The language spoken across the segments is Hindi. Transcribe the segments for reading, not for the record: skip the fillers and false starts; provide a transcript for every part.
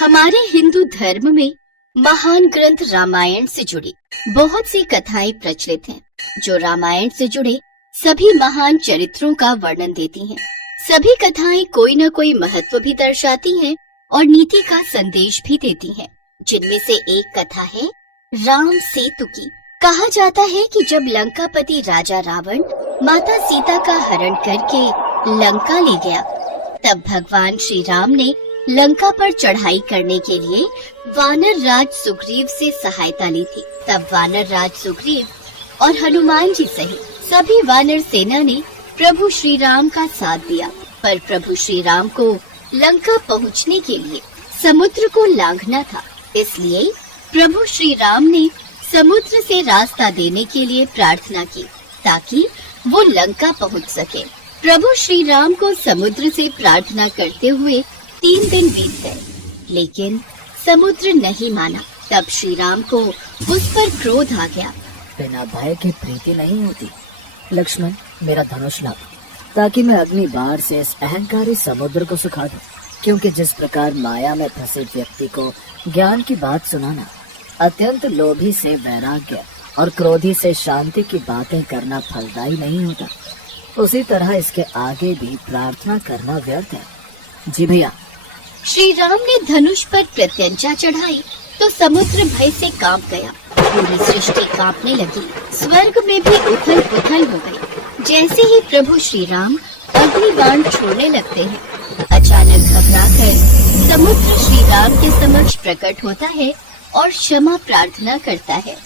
हमारे हिंदू धर्म में महान ग्रंथ रामायण से जुड़ी बहुत सी कथाएं प्रचलित हैं, जो रामायण से जुड़े सभी महान चरित्रों का वर्णन देती हैं। सभी कथाएं कोई न कोई महत्व भी दर्शाती हैं और नीति का संदेश भी देती हैं। जिनमें से एक कथा है राम सेतु की। कहा जाता है कि जब लंकापति राजा रावण माता सीता का हरण करके लंका ले गया, तब भगवान श्री राम ने लंका पर चढ़ाई करने के लिए वानर राज सुग्रीव से सहायता ली थी। तब वानर राज सुग्रीव और हनुमान जी सहित सभी वानर सेना ने प्रभु श्री राम का साथ दिया, पर प्रभु श्री राम को लंका पहुंचने के लिए समुद्र को लांघना था। इसलिए प्रभु श्री राम ने समुद्र से रास्ता देने के लिए प्रार्थना की ताकि वो लंका पहुंच सके। प्रभु श्री राम को समुद्र से प्रार्थना करते हुए 3 दिन बीत गए, लेकिन समुद्र नहीं माना। तब श्री राम को उस पर क्रोध आ गया। बिना भय के प्रीति नहीं होती। लक्ष्मण, मेरा धनुष ला, ताकि मैं अग्नि बाण से इस अहंकारी समुद्र को सुखा दूं। क्योंकि जिस प्रकार माया में फंसे व्यक्ति को ज्ञान की बात सुनाना, अत्यंत लोभी से वैराग्य और क्रोधी से शांति की बातें करना फलदायी नहीं होता, उसी तरह इसके आगे भी प्रार्थना करना व्यर्थ है। जी भैया। श्री राम ने धनुष पर प्रत्यंचा चढ़ाई तो समुद्र भय से कांप गया। पूरी सृष्टि कांपने लगी, स्वर्ग में भी उथल पुथल हो गई। जैसे ही प्रभु श्री राम अग्नि बाण छोड़ने लगते हैं, अचानक घबराकर समुद्र श्री राम के समक्ष प्रकट होता है और क्षमा प्रार्थना करता है।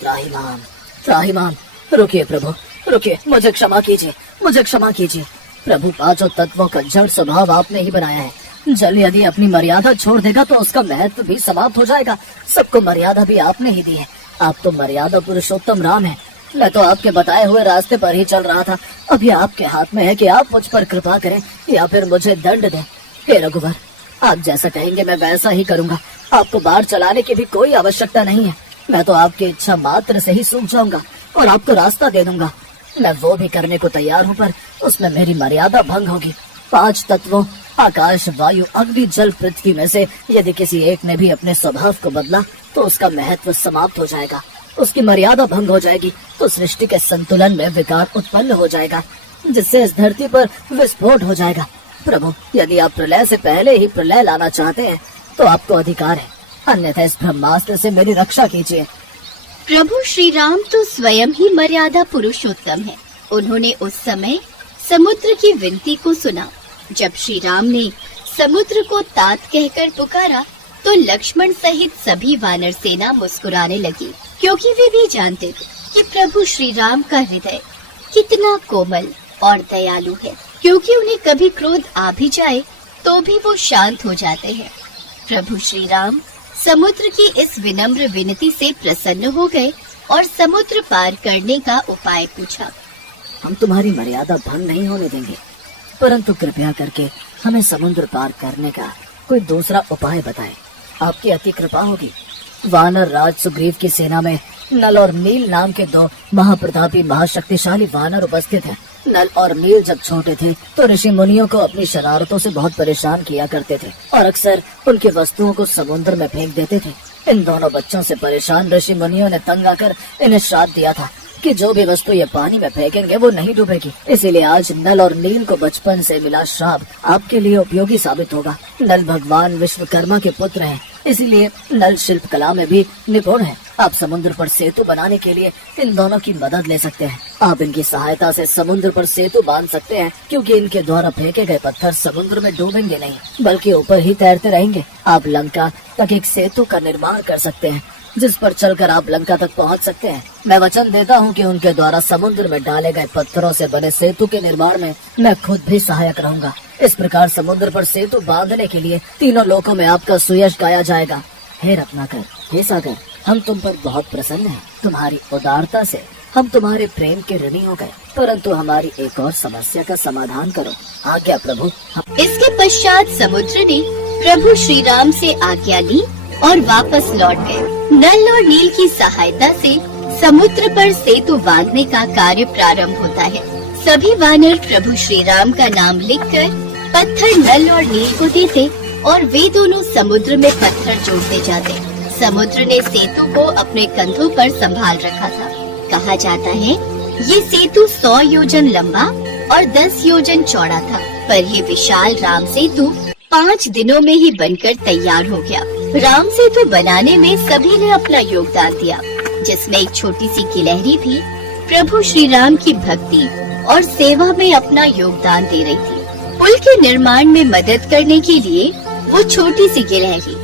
त्राहिमाम, त्राहिमाम, रुकिए प्रभु, रुकिए, मुझे क्षमा कीजिए, मुझे क्षमा कीजिए। प्रभु, पांचों तत्वों का जड़ स्वभाव आपने ही बनाया है। जल यदि अपनी मर्यादा छोड़ देगा तो उसका महत्व भी समाप्त हो जाएगा। सबको मर्यादा भी आपने ही दी है। आप तो मर्यादा पुरुषोत्तम राम है। मैं तो आपके बताए हुए रास्ते पर ही चल रहा था। अभी आपके हाथ में है कि आप मुझ पर कृपा करें या फिर मुझे दंड दें। हे रघुवर, आप जैसा कहेंगे मैं वैसा ही करूँगा। आपको बाढ़ चलाने की भी कोई आवश्यकता नहीं है। मैं तो आपकी इच्छा मात्र से ही सूख जाऊंगा और आपको रास्ता दे दूंगा। मैं वो भी करने को तैयार हूँ, पर उसमें मेरी मर्यादा भंग होगी। 5 तत्वों आकाश, वायु, अग्नि, जल, पृथ्वी में से यदि किसी एक ने भी अपने स्वभाव को बदला तो उसका महत्व समाप्त हो जाएगा, उसकी मर्यादा भंग हो जाएगी, तो सृष्टि के संतुलन में विकार उत्पन्न हो जाएगा, जिससे इस धरती पर विस्फोट हो जाएगा। प्रभु, यदि आप प्रलय से पहले ही प्रलय लाना चाहते हैं तो आपको अधिकार है, अन्यथा इस ब्रह्मास्त्र से मेरी रक्षा कीजिए। प्रभु श्री राम तो स्वयं ही मर्यादा पुरुषोत्तम है। उन्होंने उस समय समुद्र की विनती को सुना। जब श्री राम ने समुद्र को तात कहकर पुकारा तो लक्ष्मण सहित सभी वानर सेना मुस्कुराने लगी, क्योंकि वे भी जानते थे कि प्रभु श्री राम का हृदय कितना कोमल और दयालु है। क्योंकि उन्हें कभी क्रोध आ भी जाए तो भी वो शांत हो जाते हैं। प्रभु श्री राम समुद्र की इस विनम्र विनती से प्रसन्न हो गए और समुद्र पार करने का उपाय पूछा। हम तुम्हारी मर्यादा भंग नहीं होने देंगे, परंतु कृपया करके हमें समुद्र पार करने का कोई दूसरा उपाय बताएं। आपकी अति कृपा होगी। वानर राज सुग्रीव की सेना में नल और नील नाम के 2 महाप्रतापी महाशक्तिशाली वानर उपस्थित हैं। नल और नील जब छोटे थे तो ऋषि मुनियों को अपनी शरारतों से बहुत परेशान किया करते थे और अक्सर उनकी वस्तुओं को समुद्र में फेंक देते थे। इन दोनों बच्चों से परेशान ऋषि मुनियों ने तंग आकर इन्हें श्राप दिया था कि जो भी वस्तु ये पानी में फेंकेंगे वो नहीं डूबेगी। इसीलिए आज नल और नील को बचपन से मिला श्राप आपके लिए उपयोगी साबित होगा। नल भगवान विश्वकर्मा के पुत्र हैं, इसीलिए नल शिल्प कला में भी निपुण है। आप समुद्र पर सेतु बनाने के लिए इन दोनों की मदद ले सकते हैं। आप इनकी सहायता से समुद्र पर सेतु बांध सकते हैं, क्योंकि इनके द्वारा फेंके गए पत्थर समुद्र में डूबेंगे नहीं, बल्कि ऊपर ही तैरते रहेंगे। आप लंका तक एक सेतु का निर्माण कर सकते हैं, जिस पर चलकर आप लंका तक पहुंच सकते हैं। मैं वचन देता हूं कि उनके द्वारा समुद्र में डाले गए पत्थरों से बने सेतु के निर्माण में मैं खुद भी सहायक रहूंगा। इस प्रकार समुद्र पर सेतु बांधने के लिए 3 लोकों में आपका सुयश गाया जाएगा। हे रत्नाकर, हे सागर, हम तुम पर बहुत प्रसन्न हैं। तुम्हारी उदारता से हम तुम्हारे प्रेम के ऋणी हो गए, परंतु हमारी एक और समस्या का समाधान करो। आज्ञा प्रभु। इसके पश्चात समुद्र ने प्रभु श्री राम से आज्ञा ली और वापस लौट गए। नल और नील की सहायता से समुद्र पर सेतु बांधने का कार्य प्रारंभ होता है। सभी वानर प्रभु श्री राम का नाम लिखकर पत्थर नल और नील को देते और वे दोनों समुद्र में पत्थर जोड़ते जाते। समुद्र ने सेतु को अपने कंधों पर संभाल रखा था। कहा जाता है ये सेतु 100 योजन लंबा और 10 योजन चौड़ा था, पर ये विशाल राम सेतु 5 दिनों में ही बनकर तैयार हो गया। राम सेतु बनाने में सभी ने अपना योगदान दिया, जिसमें एक छोटी सी गिलहरी भी प्रभु श्री राम की भक्ति और सेवा में अपना योगदान दे रही थी। पुल के निर्माण में मदद करने के लिए वो छोटी सी गिलहरी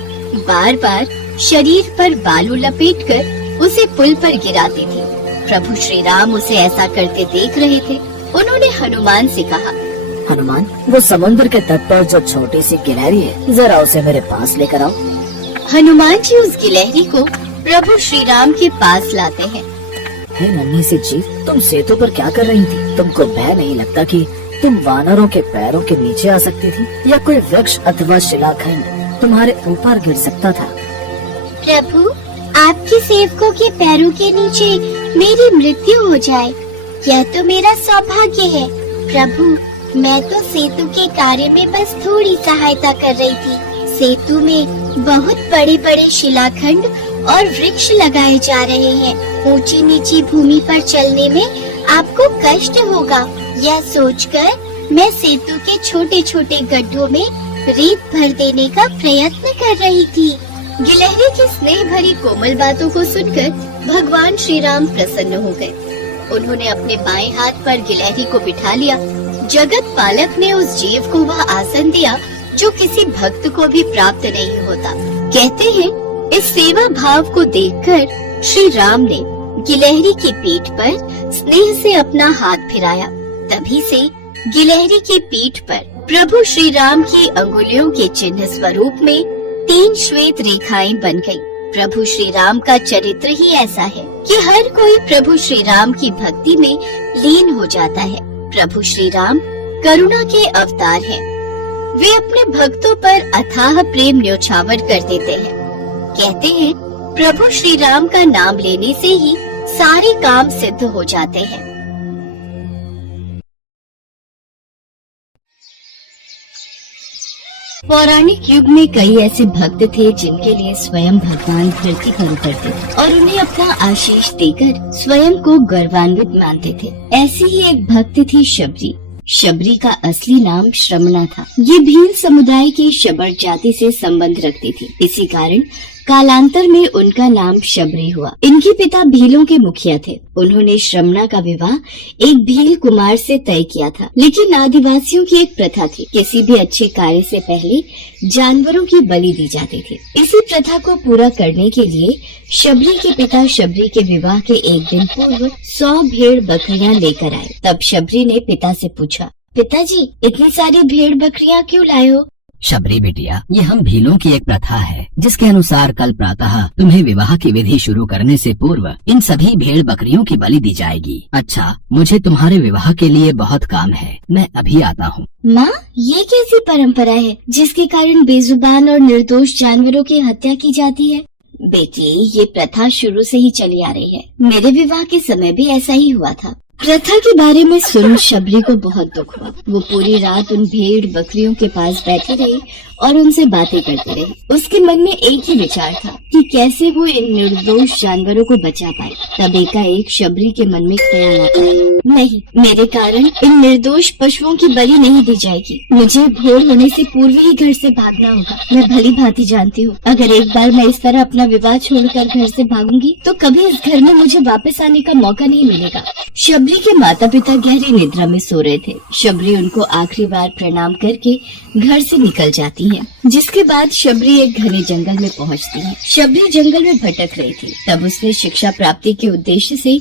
बार बार शरीर पर बालू लपेटकर उसे पुल पर गिराती थी। प्रभु श्री राम उसे ऐसा करते देख रहे थे। उन्होंने हनुमान से कहा, हनुमान, वो समुद्र के तट पर जो छोटी सी गिलहरी है, जरा उसे मेरे पास लेकर आओ। हनुमान जी उस गिलहरी को प्रभु श्री राम के पास लाते हैं। हे नन्ही सी जीव, तुम सेतु पर क्या कर रही थी? तुमको भय नहीं लगता कि तुम वानरों के पैरों के नीचे आ सकती थी, या कोई वृक्ष अथवा शिलाखंड तुम्हारे ऊपर गिर सकता था? प्रभु, आपके सेवकों के पैरों के नीचे मेरी मृत्यु हो जाए, यह तो मेरा सौभाग्य है। प्रभु, मैं तो सेतु के कार्य में बस थोड़ी सहायता कर रही थी। सेतु में बहुत बड़े बड़े शिलाखंड और वृक्ष लगाए जा रहे हैं। ऊंची नीची भूमि पर चलने में आपको कष्ट होगा, यह सोचकर मैं सेतु के छोटे छोटे गड्ढों में रेत भर देने का प्रयत्न कर रही थी। गिलहरी की स्नेह भरी कोमल बातों को सुनकर भगवान श्री राम प्रसन्न हो गए। उन्होंने अपने बाएं हाथ पर गिलहरी को बिठा लिया। जगत पालक ने उस जीव को वह आसन दिया जो किसी भक्त को भी प्राप्त नहीं होता। कहते हैं इस सेवा भाव को देखकर श्री राम ने गिलहरी की पीठ पर स्नेह से अपना हाथ फिराया। तभी से गिलहरी की पीठ पर प्रभु श्री राम की अंगुलियों के चिन्ह स्वरूप में 3 श्वेत रेखाएं बन गयी। प्रभु श्री राम का चरित्र ही ऐसा है कि हर कोई प्रभु श्री राम की भक्ति में लीन हो जाता है। प्रभु श्री राम करुणा के अवतार हैं। वे अपने भक्तों पर अथाह प्रेम न्योछावर कर देते हैं। कहते हैं प्रभु श्री राम का नाम लेने से ही सारे काम सिद्ध हो जाते हैं। पौराणिक युग में कई ऐसे भक्त थे जिनके लिए स्वयं भगवान धरती पर उतरते थे और उन्हें अपना आशीष देकर स्वयं को गर्वान्वित मानते थे। ऐसी ही एक भक्त थी शबरी। शबरी का असली नाम श्रमणा था। ये भील समुदाय की शबर जाति से संबंध रखती थी। इसी कारण कालांतर में उनका नाम शबरी हुआ। इनके पिता भीलों के मुखिया थे। उन्होंने श्रमणा का विवाह एक भील कुमार से तय किया था, लेकिन आदिवासियों की एक प्रथा थी, किसी भी अच्छे कार्य से पहले जानवरों की बलि दी जाती थी। इसी प्रथा को पूरा करने के लिए शबरी के पिता शबरी के विवाह के एक दिन पूर्व 100 भेड़ बकरियां लेकर आए। तब शबरी ने पिता से पूछा, पिताजी, इतनी सारी भेड़ बकरियां क्यों लाए हो? शबरी बेटिया, ये हम भीलों की एक प्रथा है जिसके अनुसार कल प्रातः तुम्हें विवाह की विधि शुरू करने से पूर्व इन सभी भेड़ बकरियों की बलि दी जाएगी। अच्छा, मुझे तुम्हारे विवाह के लिए बहुत काम है, मैं अभी आता हूँ। माँ, ये कैसी परंपरा है जिसके कारण बेजुबान और निर्दोष जानवरों की हत्या की जाती है? बेटी, ये प्रथा शुरू से ही चली आ रही है। मेरे विवाह के समय भी ऐसा ही हुआ था। प्रथा के बारे में सुन शबरी को बहुत दुख हुआ। वो पूरी रात उन भेड़ बकरियों के पास बैठी रही और उनसे बातें करती रही। उसके मन में एक ही विचार था कि कैसे वो इन निर्दोष जानवरों को बचा पाए। तब एकाएक शबरी के मन में ख्याल आता है, नहीं, मेरे कारण इन निर्दोष पशुओं की बलि नहीं दी जाएगी। मुझे भोर होने से पूर्व ही घर से भागना होगा। मैं भली भांति जानती हूँ, अगर एक बार मैं इस तरह अपना विवाह छोड़कर घर से भागूंगी तो कभी इस घर में मुझे वापस आने का मौका नहीं मिलेगा। शबरी के माता पिता गहरी निद्रा में सो रहे थे। शबरी उनको आखिरी बार प्रणाम करके घर से निकल जाती है, जिसके बाद शबरी एक घने जंगल में पहुंचती है। शबरी जंगल में भटक रही थी। तब उसने शिक्षा प्राप्ति के उद्देश्य से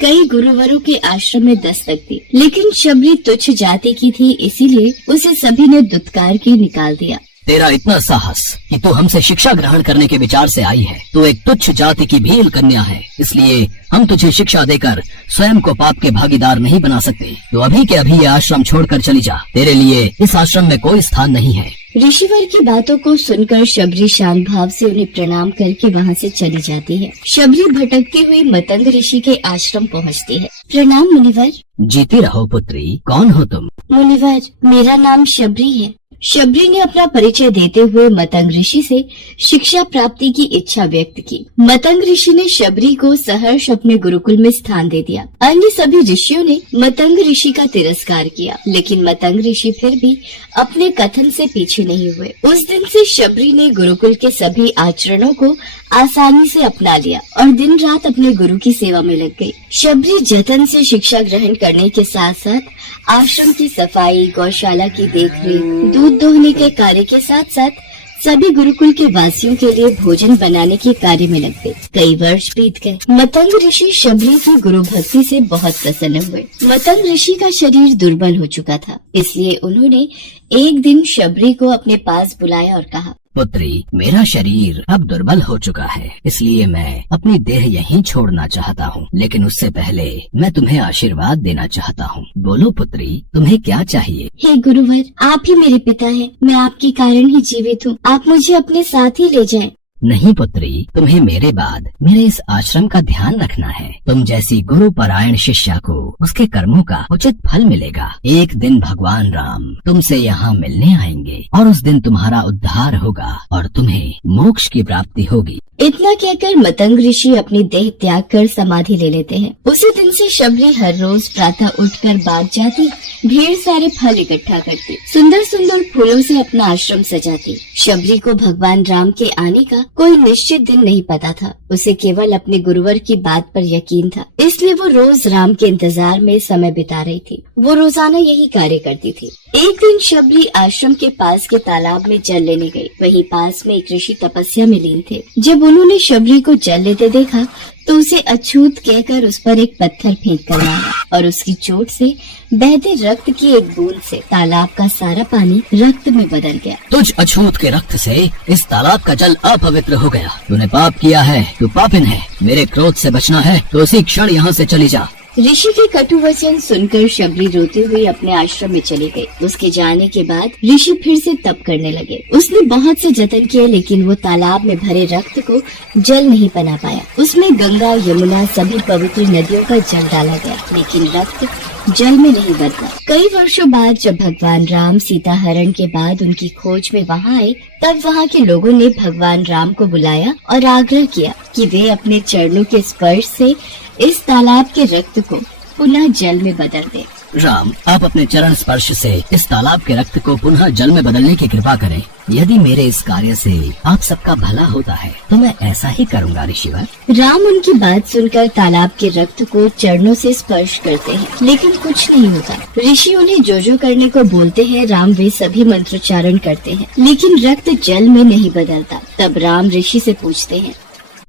कई गुरुवरों के आश्रम में दस्तक दी, लेकिन शबरी तुच्छ जाति की थी, इसीलिए उसे सभी ने दुत्कार के निकाल दिया। तेरा इतना साहस कि तू हमसे शिक्षा ग्रहण करने के विचार से आई है। तू एक तुच्छ जाति की भील कन्या है, इसलिए हम तुझे शिक्षा देकर स्वयं को पाप के भागीदार नहीं बना सकते। तो अभी के अभी ये आश्रम छोड़कर चली जा। तेरे लिए इस आश्रम में कोई स्थान नहीं है। ऋषिवर की बातों को सुनकर शबरी शांत भाव से उन्हें प्रणाम करके वहाँ से चली जाती है। शबरी भटकती हुई मतंग ऋषि के आश्रम पहुँचती है। प्रणाम मुनिवर। जीती रहो पुत्री, कौन हो तुम? मुनिवर, मेरा नाम शबरी है। शबरी ने अपना परिचय देते हुए मतंग ऋषि से शिक्षा प्राप्ति की इच्छा व्यक्त की। मतंग ऋषि ने शबरी को सहर्ष अपने गुरुकुल में स्थान दे दिया। अन्य सभी ऋषियों ने मतंग ऋषि का तिरस्कार किया, लेकिन मतंग ऋषि फिर भी अपने कथन से पीछे नहीं हुए। उस दिन से शबरी ने गुरुकुल के सभी आचरणों को आसानी से अपना लिया और दिन रात अपने गुरु की सेवा में लग गई। शबरी जतन से शिक्षा ग्रहण करने के साथ साथ आश्रम की सफाई, गौशाला की देखरेख, दूध दोहने के कार्य के साथ साथ सभी गुरुकुल के वासियों के लिए भोजन बनाने के कार्य में लग गए। कई वर्ष बीत गए। मतंग ऋषि शबरी की गुरु भक्ति से बहुत प्रसन्न हुए। मतंग ऋषि का शरीर दुर्बल हो चुका था, इसलिए उन्होंने एक दिन शबरी को अपने पास बुलाया और कहा, पुत्री, मेरा शरीर अब दुर्बल हो चुका है, इसलिए मैं अपनी देह यहीं छोड़ना चाहता हूँ, लेकिन उससे पहले मैं तुम्हें आशीर्वाद देना चाहता हूँ। बोलो पुत्री, तुम्हें क्या चाहिए? हे गुरुवर, आप ही मेरे पिता हैं। मैं आपके कारण ही जीवित हूँ। आप मुझे अपने साथ ही ले जाएं। नहीं पुत्री, तुम्हें मेरे बाद मेरे इस आश्रम का ध्यान रखना है। तुम जैसी गुरु परायण शिष्या को उसके कर्मों का उचित फल मिलेगा। एक दिन भगवान राम तुमसे यहाँ मिलने आएंगे और उस दिन तुम्हारा उद्धार होगा और तुम्हें मोक्ष की प्राप्ति होगी। इतना कहकर मतंग ऋषि अपनी देह त्याग कर समाधि ले लेते हैं। उसी दिन से शबरी हर रोज प्रातः उठकर बाग जाती, ढेर सारे फल इकट्ठा करती, सुंदर सुंदर फूलों से अपना आश्रम सजाती। शबरी को भगवान राम के आने का कोई निश्चित दिन नहीं पता था। उसे केवल अपने गुरुवर की बात पर यकीन था, इसलिए वो रोज राम के इंतजार में समय बिता रही थी। वो रोजाना यही कार्य करती थी। एक दिन शबरी आश्रम के पास के तालाब में जल लेने गई। वहीं पास में एक ऋषि तपस्या में लीन थे। जब उन्होंने शबरी को जल लेते देखा तो उसे अछूत कहकर उस पर एक पत्थर फेंक कर मारा और उसकी चोट से बहते रक्त की एक बूंद से तालाब का सारा पानी रक्त में बदल गया। तुझ अछूत के रक्त से इस तालाब का जल अपवित्र हो गया। तूने पाप किया है, तू पापिन है। मेरे क्रोध से बचना है तो उसी क्षण यहाँ से चली जा। ऋषि के कटु वचन सुनकर शबरी रोती हुई अपने आश्रम में चली गई। उसके जाने के बाद ऋषि फिर से तप करने लगे। उसने बहुत से जतन किए, लेकिन वो तालाब में भरे रक्त को जल नहीं बना पाया। उसमें गंगा, यमुना, सभी पवित्र नदियों का जल डाला गया, लेकिन रक्त जल में नहीं बदला। कई वर्षों बाद जब भगवान राम सीता हरण के बाद उनकी खोज में वहाँ आए, तब वहाँ के लोगों ने भगवान राम को बुलाया और आग्रह किया कि वे अपने चरणों के स्पर्श से इस तालाब के रक्त को पुनः जल में बदल दें। राम, आप अपने चरण स्पर्श से इस तालाब के रक्त को पुनः जल में बदलने की कृपा करें। यदि मेरे इस कार्य से आप सबका भला होता है तो मैं ऐसा ही करूँगा ऋषिवर। राम उनकी बात सुनकर तालाब के रक्त को चरणों से स्पर्श करते हैं, लेकिन कुछ नहीं होता। ऋषि उन्हें जो करने को बोलते हैं, राम वे सभी मंत्रोच्चारण करते हैं, लेकिन रक्त जल में नहीं बदलता। तब राम ऋषि से पूछते हैं,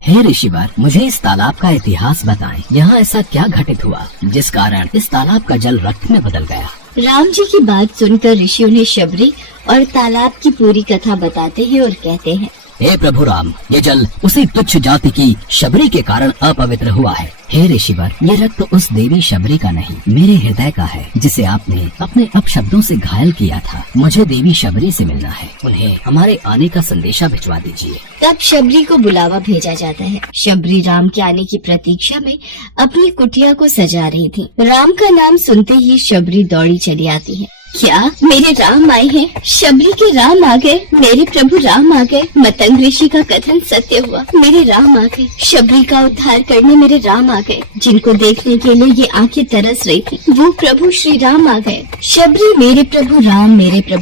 हे ऋषिवर, मुझे इस तालाब का इतिहास बताएं। यहाँ ऐसा क्या घटित हुआ जिस कारण इस तालाब का जल रक्त में बदल गया? राम जी की बात सुनकर ऋषि उन्हें शबरी और तालाब की पूरी कथा बताते हैं और कहते हैं, हे प्रभु राम, ये जल उसी तुच्छ जाति की शबरी के कारण अपवित्र हुआ है। हे ऋषिवर, ये रक्त उस देवी शबरी का नहीं, मेरे हृदय का है, जिसे आपने अपने अपशब्दों से घायल किया था। मुझे देवी शबरी से मिलना है। उन्हें हमारे आने का संदेशा भिजवा दीजिए। तब शबरी को बुलावा भेजा जाता है। शबरी राम के आने की प्रतीक्षा में अपनी कुटिया को सजा रही थी। राम का नाम सुनते ही शबरी दौड़ी चली आती है। क्या मेरे राम आए हैं? शबरी के राम आ गए, मेरे प्रभु राम आ गए। मतंग ऋषि का कथन सत्य हुआ, मेरे राम आ गए। शबरी का उद्धार करने मेरे राम आ गए। जिनको देखने के लिए ये आंखें तरस रही थी, वो प्रभु श्री राम आ गए। शबरी मेरे प्रभु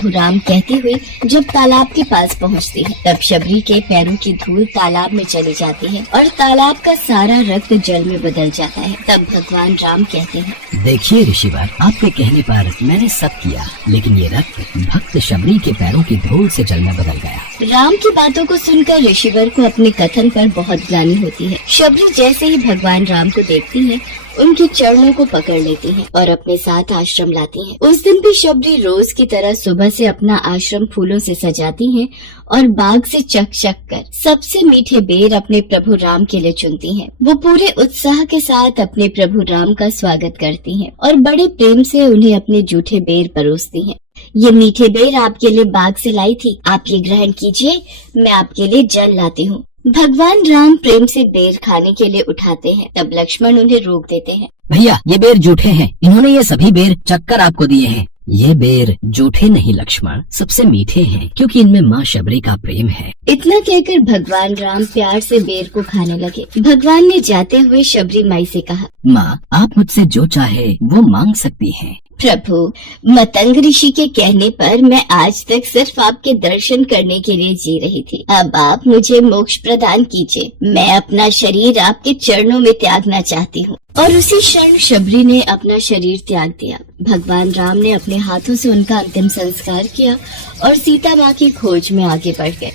राम कहते हुए जब तालाब के पास पहुँचती है, तब शबरी के पैरों की धूल तालाब में चली जाती है और तालाब का सारा रक्त जल में बदल जाता है। तब भगवान राम कहते हैं, देखिए ऋषिवर, आपके कहने पर मैंने सब किया, लेकिन ये रक्त भक्त शबरी के पैरों की धूल से जल में बदल गया। राम की बातों को सुनकर ऋषिवर को अपने कथन पर बहुत ग्लानि होती है। शबरी जैसे ही भगवान राम को देखती है, उनके चरणों को पकड़ लेती है और अपने साथ आश्रम लाती है। उस दिन भी शबरी रोज की तरह सुबह से अपना आश्रम फूलों से सजाती है और बाग से चक कर सबसे मीठे बेर अपने प्रभु राम के लिए चुनती हैं। वो पूरे उत्साह के साथ अपने प्रभु राम का स्वागत करती हैं और बड़े प्रेम से उन्हें अपने जूठे बेर परोसती हैं। ये मीठे बेर आपके लिए बाग से लाई थी, आप ये ग्रहण कीजिए, मैं आपके लिए जल लाती हूँ। भगवान राम प्रेम से बेर खाने के लिए उठाते हैं, तब लक्ष्मण उन्हें रोक देते हैं। भैया, ये बेर जूठे हैं, इन्होंने ये सभी बेर चक्कर आपको दिए हैं। ये बेर जूठे नहीं लक्ष्मण, सबसे मीठे हैं, क्योंकि इनमें माँ शबरी का प्रेम है। इतना कहकर भगवान राम प्यार से बेर को खाने लगे। भगवान ने जाते हुए शबरी माई से कहा, माँ, आप मुझसे जो चाहे वो मांग सकती हैं। प्रभु, मतंग ऋषि के कहने पर मैं आज तक सिर्फ आपके दर्शन करने के लिए जी रही थी। अब आप मुझे मोक्ष प्रदान कीजिए। मैं अपना शरीर आपके चरणों में त्यागना चाहती हूँ। और उसी क्षण शबरी ने अपना शरीर त्याग दिया। भगवान राम ने अपने हाथों से उनका अंतिम संस्कार किया और सीता माँ की खोज में आगे बढ़ गए।